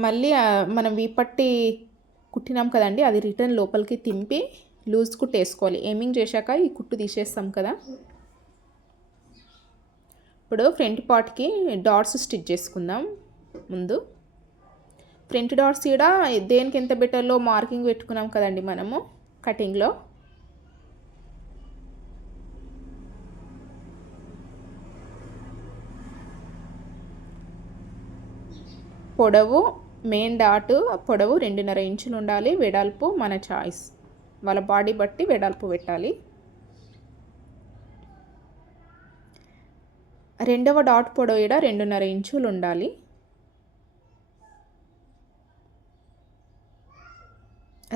మళ్ళీ మనం వీపట్టి కుట్టినాం కదండి, అది రిటర్న్ లోపలికి తింపి లూజ్ కుట్టు వేసుకోవాలి. ఏమింగ్ చేశాక ఈ కుట్టు తీసేస్తాం కదా. ఇప్పుడు ఫ్రంట్ పార్ట్కి డాట్స్ స్టిచ్ చేసుకుందాం. ముందు ఫ్రంట్ డాట్స్ కూడా దేనికి ఎంత బెటర్లో మార్కింగ్ పెట్టుకున్నాం కదండి మనము కటింగ్లో. పొడవు మెయిన్ డాట్ పొడవు 2.5 ఇంచులు ఉండాలి. వెడల్పు మన చాయిస్, వాళ్ళ బాడీ బట్టి వెడల్పు పెట్టాలి. రెండవ డాట్ పొడవు కూడా 2.5 ఇంచులు ఉండాలి.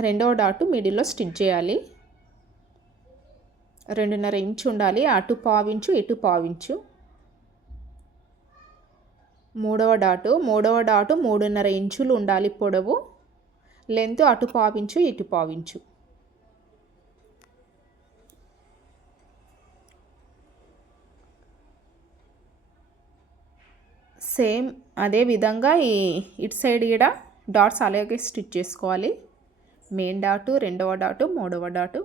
రెండవ డాట్ మిడిల్లో స్టిచ్ చేయాలి. 2.5 ఇంచు ఉండాలి. అటు ½ ఇంచు, ఇటు ½ ఇంచు. మూడవ డాటు 3.5 ఇంచులు ఉండాలి పొడవు. లెంత్ అటు ½ ఇంచు, ఇటు ½ ఇంచు. సేమ్ అదే విధంగా ఇటు సైడ్ కూడా డాట్స్ అలాగే స్టిచ్ చేసుకోవాలి. మెయిన్ డాటు, రెండవ డాటు, మూడవ డాటు.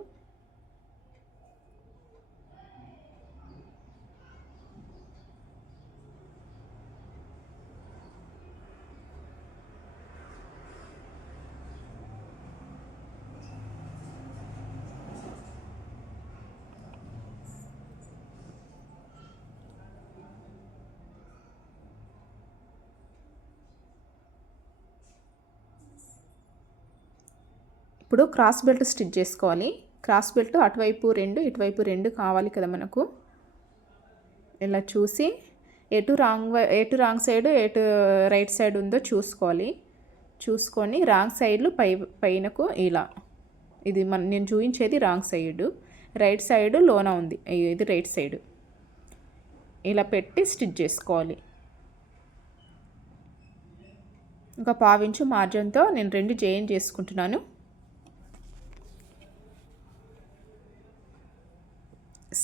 ఇప్పుడు క్రాస్ బెల్ట్ స్టిచ్ చేసుకోవాలి. క్రాస్ బెల్ట్ అటువైపు 2, ఇటువైపు 2 కావాలి కదా మనకు. ఇలా చూసి ఎటు రాంగ్ సైడ్ ఎటు రైట్ సైడ్ ఉందో చూసుకోవాలి. చూసుకొని రాంగ్ సైడ్లు పైనకు ఇలా, ఇది నేను చూపించేది రాంగ్ సైడు, రైట్ సైడు లోన ఉంది, ఇది రైట్ సైడు. ఇలా పెట్టి స్టిచ్ చేసుకోవాలి. ఇంకా ½ ఇంచు మార్జిన్తో నేను 2 జాయిన్ చేసుకుంటున్నాను.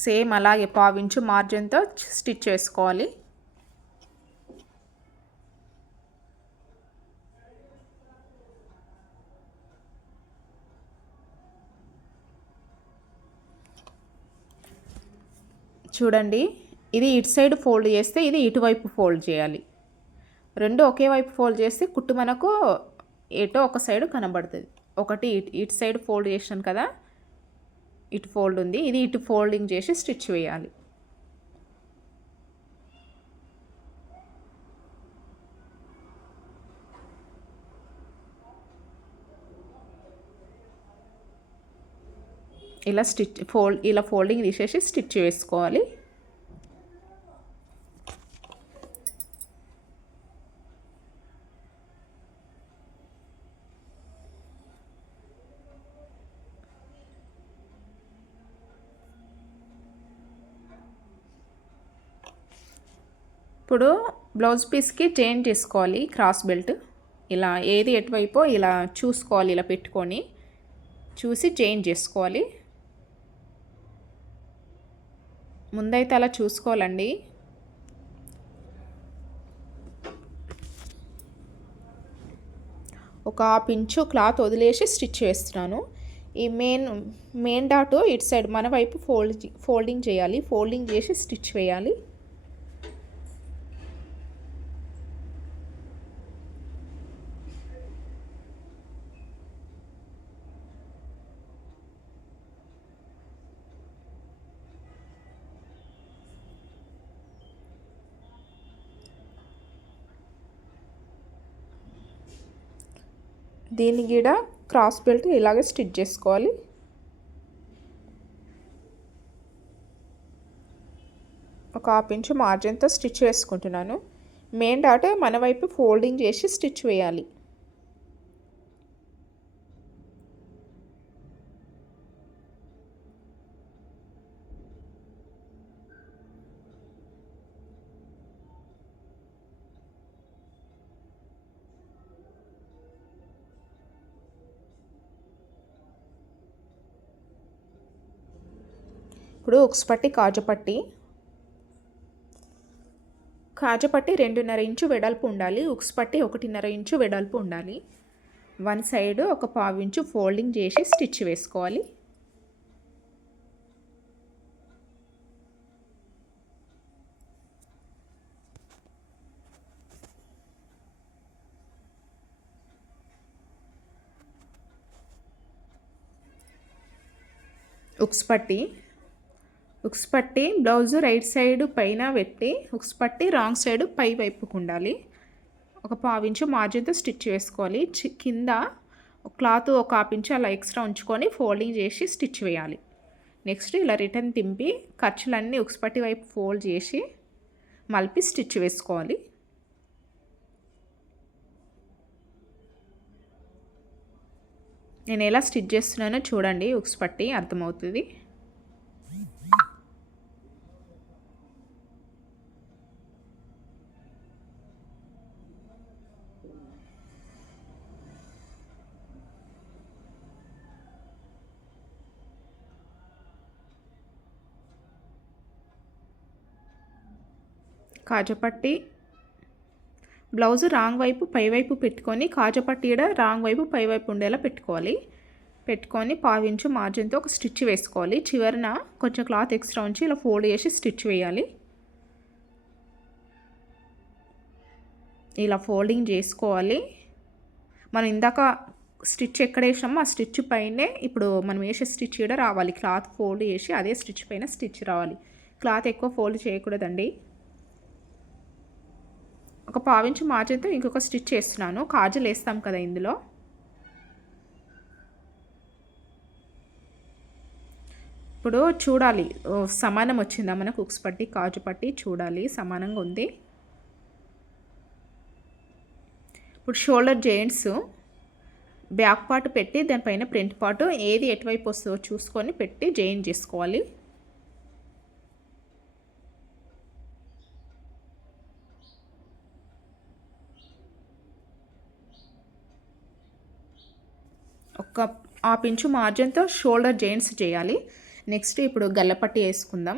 సేమ్ అలాగే ½ ఇంచు మార్జిన్తో స్టిచ్ చేసుకోవాలి. చూడండి, ఇది ఇటు సైడ్ ఫోల్డ్ చేస్తే ఇది ఇటువైపు ఫోల్డ్ చేయాలి. రెండు ఒకే వైపు ఫోల్డ్ చేస్తే కుట్టు మనకు ఎటో ఒక సైడ్ కనబడుతుంది. ఒకటి ఇటు సైడ్ ఫోల్డ్ చేసాను కదా, ఇటు ఫోల్డ్ ఉంది, ఇది ఇటు ఫోల్డింగ్ చేసి స్టిచ్ వేయాలి. ఇలా ఫోల్డింగ్ తీసేసి స్టిచ్ వేసుకోవాలి. ఇప్పుడు బ్లౌజ్ పీస్కి జాయిన్ చేసుకోవాలి. క్రాస్ బెల్ట్ ఇలా ఏది ఎటువైపో ఇలా చూసుకోవాలి, ఇలా పెట్టుకొని చూసి జాయిన్ చేసుకోవాలి. ముందైతే అలా చూసుకోవాలండి. ఒక ½ ఇంచు క్లాత్ వదిలేసి స్టిచ్ వేస్తున్నాను. ఈ మెయిన్ డాట్ ఇటు సైడ్ మన వైపు ఫోల్డింగ్ చేయాలి. ఫోల్డింగ్ చేసి స్టిచ్ వేయాలి. దీన్ని కూడా క్రాస్ బెల్ట్ ఇలాగే స్టిచ్ చేసుకోవాలి. ఒక హాఫ్ ఇంచు మార్జిన్తో స్టిచ్ వేసుకుంటున్నాను. మెయిన్ డాట్ మన వైపు ఫోల్డింగ్ చేసి స్టిచ్ వేయాలి. ఇప్పుడు ఉక్స్ పట్టి కాజపట్టి 2.5 ఇంచు వెడల్పు ఉండాలి. ఉక్స్ పట్టి 1.5 ఇంచు వెడల్పు ఉండాలి. వన్ సైడ్ ఒక పావు ఇంచు ఫోల్డింగ్ చేసి స్టిచ్ వేసుకోవాలి. ఉక్స్ పట్టి బ్లౌజ్ రైట్ సైడ్ పైన పెట్టి ఉక్స్ పట్టి రాంగ్ సైడ్ పై వైపుకు ఉండాలి. ఒక పావు ఇంచు మార్జిన్తో స్టిచ్ వేసుకోవాలి. కింద క్లాత్ ఒక హాఫ్ ఇంచు అలా ఎక్స్ట్రా ఉంచుకొని ఫోల్డింగ్ చేసి స్టిచ్ వేయాలి. నెక్స్ట్ ఇలా రిటర్న్ తింపి ఖర్చులన్నీ ఉక్స్ పట్టి వైపు ఫోల్డ్ చేసి మలిపి స్టిచ్ వేసుకోవాలి. నేను ఎలా స్టిచ్ చేస్తున్నానో చూడండి, ఉక్స్ పట్టి అర్థమవుతుంది. కాజపట్టి బ్లౌజ్ రాంగ్ వైపు పై వైపు పెట్టుకొని కాజపట్టి రాంగ్ వైపు పై వైపు ఉండేలా పెట్టుకొని పావు ఇంచు మార్జిన్తో ఒక స్టిచ్ వేసుకోవాలి. చివరన కొంచెం క్లాత్ ఎక్స్ట్రా ఉంచి ఇలా ఫోల్డ్ చేసి స్టిచ్ వేయాలి. ఇలా ఫోల్డింగ్ చేసుకోవాలి. మనం ఇందాక స్టిచ్ ఎక్కడ వేసామో ఆ స్టిచ్ పైనే ఇప్పుడు మనం వేసే స్టిచ్ కూడా రావాలి. క్లాత్ ఫోల్డ్ చేసి అదే స్టిచ్ పైన స్టిచ్ రావాలి. క్లాత్ ఎక్కువ ఫోల్డ్ చేయకూడదండి. ఒక పావించు మార్జిన్తో ఇంకొక స్టిచ్ వేస్తున్నాను. కాజులు వేస్తాం కదా ఇందులో. ఇప్పుడు చూడాలి సమానం వచ్చిందా మనకు ఉక్స్ పట్టి కాజు పట్టి చూడాలి సమానంగా ఉంది. ఇప్పుడు షోల్డర్ జాయింట్స్ బ్యాక్ పార్ట్ పెట్టి దానిపైన ఫ్రంట్ పార్ట్ ఏది ఎటువైపు వస్తుందో చూసుకొని పెట్టి జాయిన్ చేసుకోవాలి. ఒక హాఫ్ ఇంచు మార్జిన్తో షోల్డర్ జాయింట్స్ చేయాలి. నెక్స్ట్ ఇప్పుడు గల్లపట్టి వేసుకుందాం.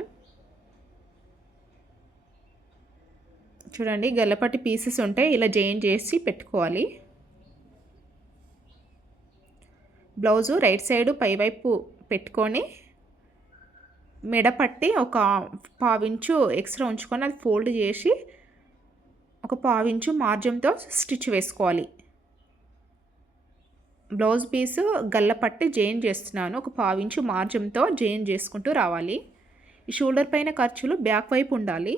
చూడండి గల్లపట్టి పీసెస్ ఉంటే ఇలా జాయిన్ చేసి పెట్టుకోవాలి. బ్లౌజు రైట్ సైడ్ పైవైపు పెట్టుకొని మెడపట్టి ఒక పావించు ఎక్స్ట్రా ఉంచుకొని అది ఫోల్డ్ చేసి ఒక పావించు మార్జిన్తో స్టిచ్ వేసుకోవాలి. బ్లౌజ్ పీసు గల్లపట్టి జాయిన్ చేస్తున్నాను. ఒక పావించు మార్జిన్తో జాయిన్ చేసుకుంటూ రావాలి. ఈ షోల్డర్ పైన ఖర్చులు బ్యాక్ వైపు ఉండాలి,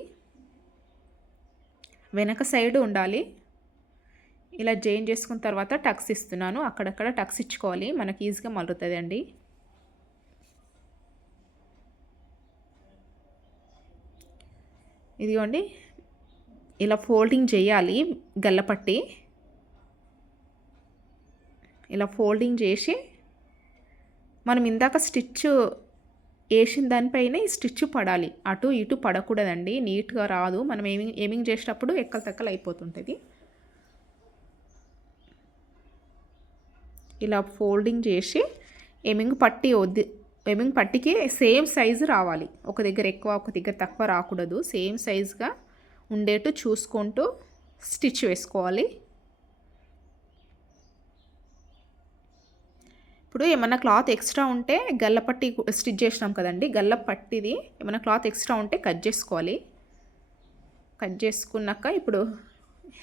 వెనక సైడ్ ఉండాలి. ఇలా జాయిన్ చేసుకున్న తర్వాత టక్స్ ఇస్తున్నాను. అక్కడక్కడ టక్స్ ఇచ్చుకోవాలి, మనకి ఈజీగా మలుతుంది అండి. ఇదిగోండి ఇలా ఫోల్డింగ్ చేయాలి. గల్లపట్టి ఇలా ఫోల్డింగ్ చేసి మనం ఇందాక స్టిచ్ వేసిన దానిపైన ఈ స్టిచ్ పడాలి, అటు ఇటు పడకూడదండి, నీట్గా రాదు. మనం ఏమింగ్ చేసేటప్పుడు ఎక్కలు తక్కలు అయిపోతుంటుంది. ఇలా ఫోల్డింగ్ చేసి ఎమింగ్ పట్టికి సేమ్ సైజు రావాలి. ఒక దగ్గర ఎక్కువ ఒక దగ్గర తక్కువ రాకూడదు, సేమ్ సైజుగా ఉండేట్టు చూసుకుంటూ స్టిచ్ వేసుకోవాలి. ఇప్పుడు ఏమన్నా క్లాత్ ఎక్స్ట్రా ఉంటే గల్లపట్టి స్టిచ్ చేసినాం కదండి, గల్లపట్టిది ఏమన్నా క్లాత్ ఎక్స్ట్రా ఉంటే కట్ చేసుకోవాలి. కట్ చేసుకున్నాక ఇప్పుడు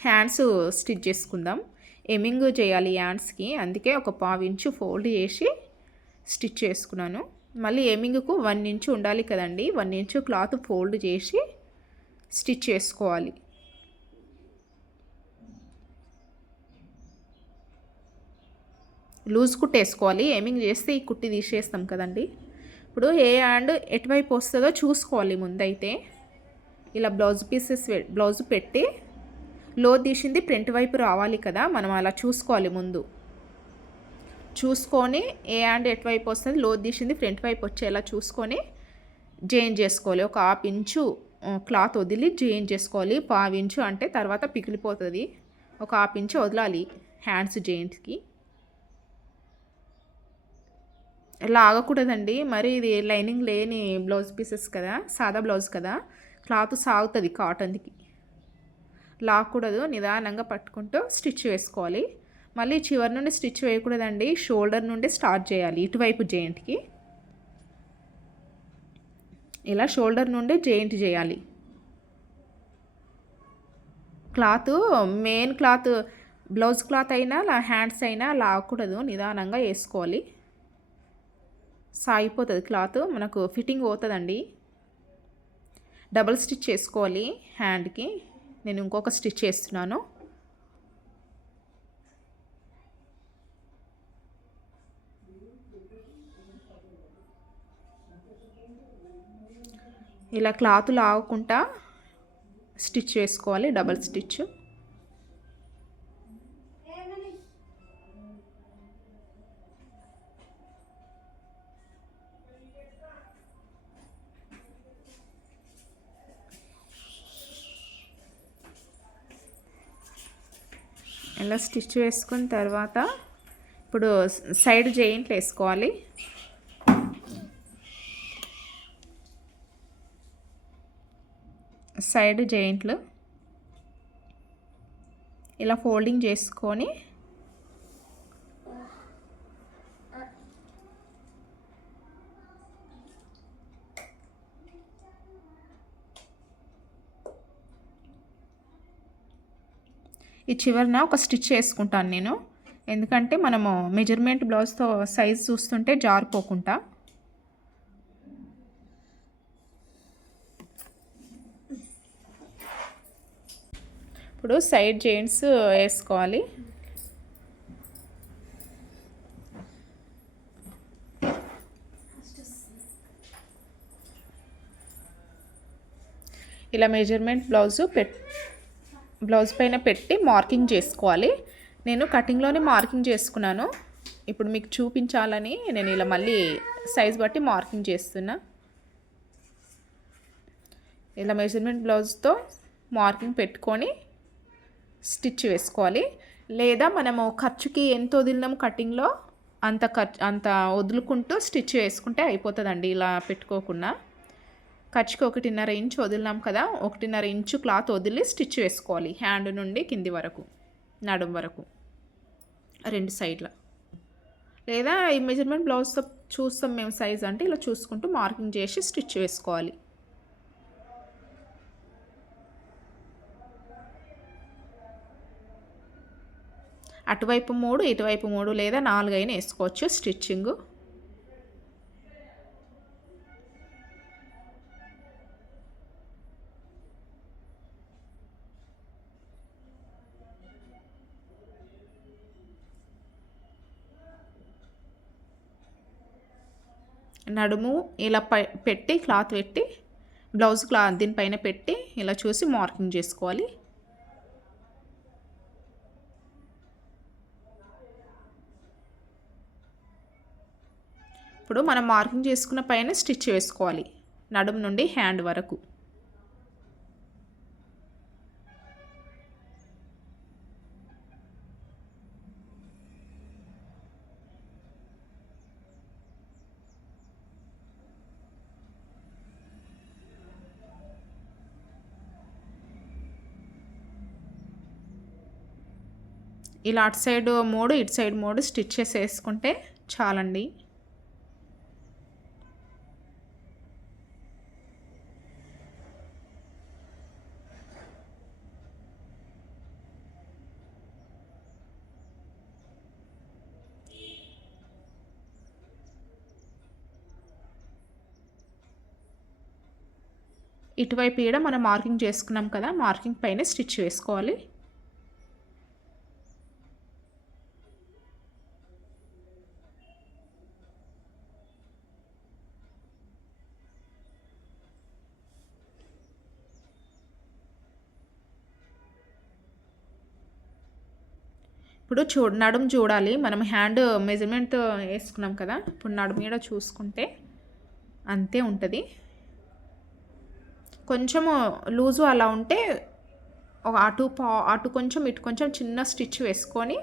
హ్యాండ్స్ స్టిచ్ చేసుకుందాం. ఎమింగ్ చేయాలి హ్యాండ్స్కి, అందుకే ఒక పావించు ఫోల్డ్ చేసి స్టిచ్ చేసుకున్నాను. మళ్ళీ ఎమింగ్కు 1 ఇంచు ఉండాలి కదండి, 1 ఇంచు క్లాత్ ఫోల్డ్ చేసి స్టిచ్ చేసుకోవాలి. లూజ్ కుట్టు వేసుకోవాలి. ఎమింగ్ చేస్తే ఈ కుట్టి తీసేస్తాం కదండి. ఇప్పుడు ఏ హ్యాండ్ ఎటువైపు వస్తుందో చూసుకోవాలి ముందైతే. ఇలా బ్లౌజ్ పెట్టి లో తీసింది ఫ్రంట్ వైపు రావాలి కదా, మనం అలా చూసుకోవాలి. ముందు చూసుకొని ఏ హ్యాండ్ ఎటువైపు వస్తుంది, లో తీసింది ఫ్రంట్ వైపు వచ్చేలా చూసుకొని జాయిన్ చేసుకోవాలి. ఒక హాఫ్ ఇంచు క్లాత్ వదిలి జాయిన్ చేసుకోవాలి. పావు ఇంచు అంటే తర్వాత పిగిలిపోతుంది. ఒక హాఫ్ ఇంచు వదలాలి హ్యాండ్స్ జాయింట్కి. ఇలా ఆగకూడదండి, మరి ఇది లైనింగ్ లేని బ్లౌజ్ పీసెస్ కదా, సాదా బ్లౌజ్ కదా, క్లాత్ సాగుతుంది కాటన్కి. లాగకూడదు, నిదానంగా పట్టుకుంటూ స్టిచ్ వేసుకోవాలి. మళ్ళీ చివరి నుండి స్టిచ్ వేయకూడదండి, షోల్డర్ నుండి స్టార్ట్ చేయాలి ఇటువైపు జాయింట్కి. ఇలా షోల్డర్ నుండి జాయింట్ చేయాలి. Cloth main cloth blouse cloth అయినా హ్యాండ్స్ అయినా లాగకూడదు, నిదానంగా వేసుకోవాలి. సాగిపోతుంది క్లాత్, మనకు ఫిట్టింగ్ పోతుందండి. డబుల్ స్టిచ్ చేసుకోవాలి హ్యాండ్కి. నేను ఇంకొక స్టిచ్ చేస్తున్నాను. ఇలా క్లాత్ లాగకుండా స్టిచ్ వేసుకోవాలి, డబల్ స్టిచ్. ఇలా స్టిచ్ వేసుకున్న తర్వాత ఇప్పుడు సైడ్ జాయింట్లు వేసుకోవాలి. సైడ్ జాయింట్లు ఇలా ఫోల్డింగ్ చేసుకొని ఈ చివరన ఒక స్టిచ్ వేసుకుంటాను నేను, ఎందుకంటే మనము మెజర్మెంట్ బ్లౌజ్తో సైజ్ చూస్తుంటే జారిపోకుండా. ఇప్పుడు సైడ్ జాయింట్స్ వేసుకోవాలి. ఇలా మెజర్మెంట్ బ్లౌజ్ పైన పెట్టి మార్కింగ్ చేసుకోవాలి. నేను కటింగ్లోనే మార్కింగ్ చేసుకున్నాను, ఇప్పుడు మీకు చూపించాలని నేను ఇలా మళ్ళీ సైజ్ బట్టి మార్కింగ్ చేస్తున్నా. ఇలా మెజర్మెంట్ బ్లౌజ్తో మార్కింగ్ పెట్టుకొని స్టిచ్ వేసుకోవాలి. లేదా మనము ఖర్చుకి ఎంత వదిలినాము కటింగ్లో అంత వదులుకుంటూ స్టిచ్ వేసుకుంటే అయిపోతుందండి. ఇలా పెట్టుకోకుండా ఖర్చుకి 1.5 ఇంచు వదిలినాం కదా, 1.5 ఇంచు క్లాత్ వదిలి స్టిచ్ వేసుకోవాలి. హ్యాండ్ నుండి కింది వరకు, నడుం వరకు, 2 సైడ్ల. లేదా ఈ మెజర్మెంట్ బ్లౌజ్తో చూస్తాం మేము సైజ్ అంటే ఇలా చూసుకుంటూ మార్కింగ్ చేసి స్టిచ్ వేసుకోవాలి. అటువైపు 3 ఇటువైపు 3 లేదా 4 అయినా వేసుకోవచ్చు స్టిచ్చింగ్. నడుము ఇలా పెట్టి క్లాత్ పెట్టి బ్లౌజ్ క్లాత్ దీనిపైన పెట్టి ఇలా చూసి మార్కింగ్ చేసుకోవాలి. ఇప్పుడు మనం మార్కింగ్ చేసుకున్న పైన స్టిచ్ వేసుకోవాలి నడుము నుండి హ్యాండ్ వరకు. ఇలా అటు సైడ్ 3 ఇటు సైడ్ 3 స్టిచ్చెస్ వేసుకుంటే చాలండి. ఇటువైపు కూడా మనం మార్కింగ్ చేసుకున్నాం కదా, మార్కింగ్ పైన స్టిచ్ వేసుకోవాలి. ఇప్పుడు నడుము చూడాలి. మనం హ్యాండ్ మెజర్మెంట్ వేసుకున్నాం కదా, ఇప్పుడు నడుము మీద చూసుకుంటే అంతే ఉంటుంది. కొంచెము లూజు అలా ఉంటే ఒక అటు కొంచెం ఇటు కొంచెం చిన్న స్టిచ్ వేసుకొని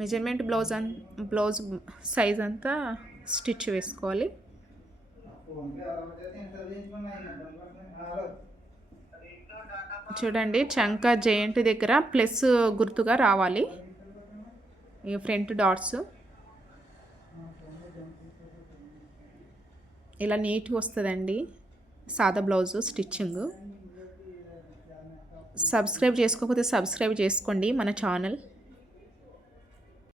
మెజర్మెంట్ బ్లౌజ్ సైజ్ అంతా స్టిచ్ వేసుకోవాలి. చూడండి, చంక జాయింట్ దగ్గర ప్లస్ గుర్తుగా రావాలి ఈ ఫ్రంట్ డాట్స్. ఇలా నీట్గా వస్తుందండి సాదా బ్లౌజు స్టిచ్చింగ్. సబ్స్క్రైబ్ చేసుకోకపోతే సబ్స్క్రైబ్ చేసుకోండి మన ఛానల్.